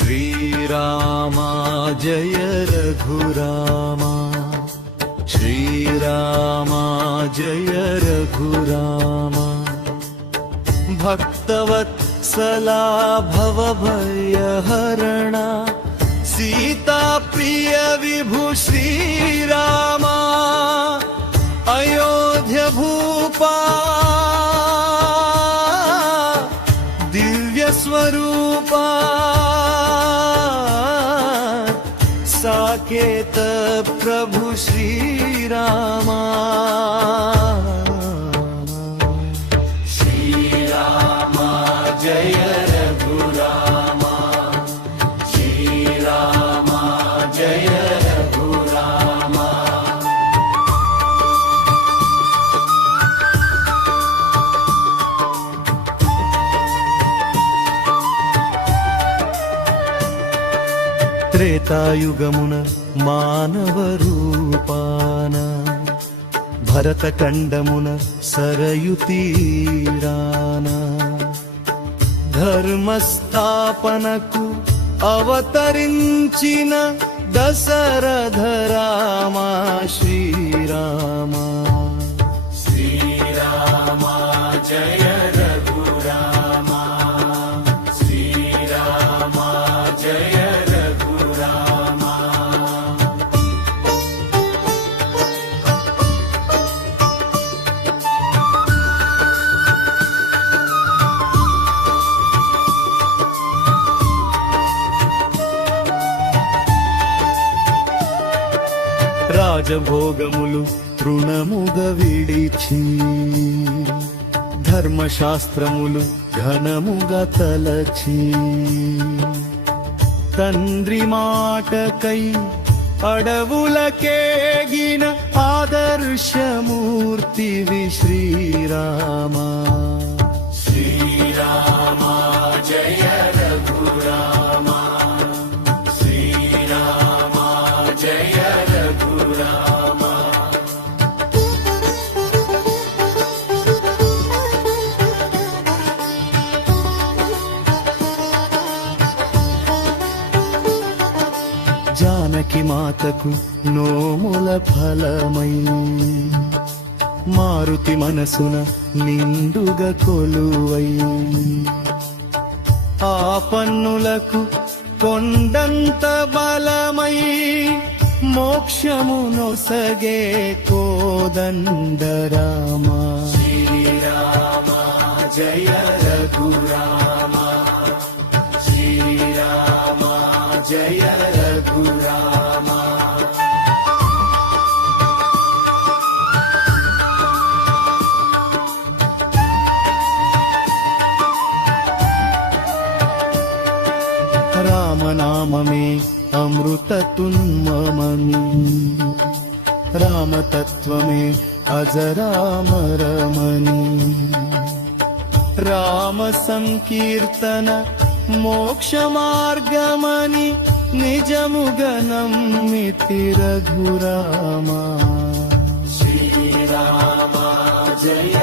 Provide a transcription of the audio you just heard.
श्रीरामा जय रघुरामा, श्रीरामा जय रघुरामा। भक्तवत्सला भवभयहरणा, सीता प्रिय विभु श्रीरामा। अयोध्या भूपा दिव्य स्वरूपा, साकेत प्रभु श्रीरामा। श्रीरामा जय रघुरामा, श्रीरामा जय रघुरामा। త్రేతాయుగమున మానవ రూపాన, భరతఖండమున సరయు తీరాన, ధర్మస్థాపనకు అవతరించిన దశరథ రామా శ్రీరామా। శ్రీరామా జయ రఘురామా, శ్రీరామా జయ రఘురామా। రాజభోగములు తృణముగ విడిచి, ధర్మశాస్త్రములు ఘనముగా తలచి, తండ్రి మాటకై అడవులకేగిన ఆదర్శమూర్తివి శ్రీరామా। శ్రీరామా జయ రఘురామా, శ్రీరామా జయ రఘురామా। జానకి మాతకు నోముల ఫలమై, మారుతి మనసున నిండుగా కొలువై, ఆ పన్నులకు కొండంత బలమై, మోక్షమునొసగే కోదండరామా। శ్రీరామా జయ రఘురామా, శ్రీరామా జయ రఘురామా। రామనామమే అమృతతున్మమని, రామతత్వమే అజరామరమని, రామ సంకీర్తన మోక్ష మార్గమని, నిజముగా నమ్మితి రఘురామా। శ్రీరామా జయ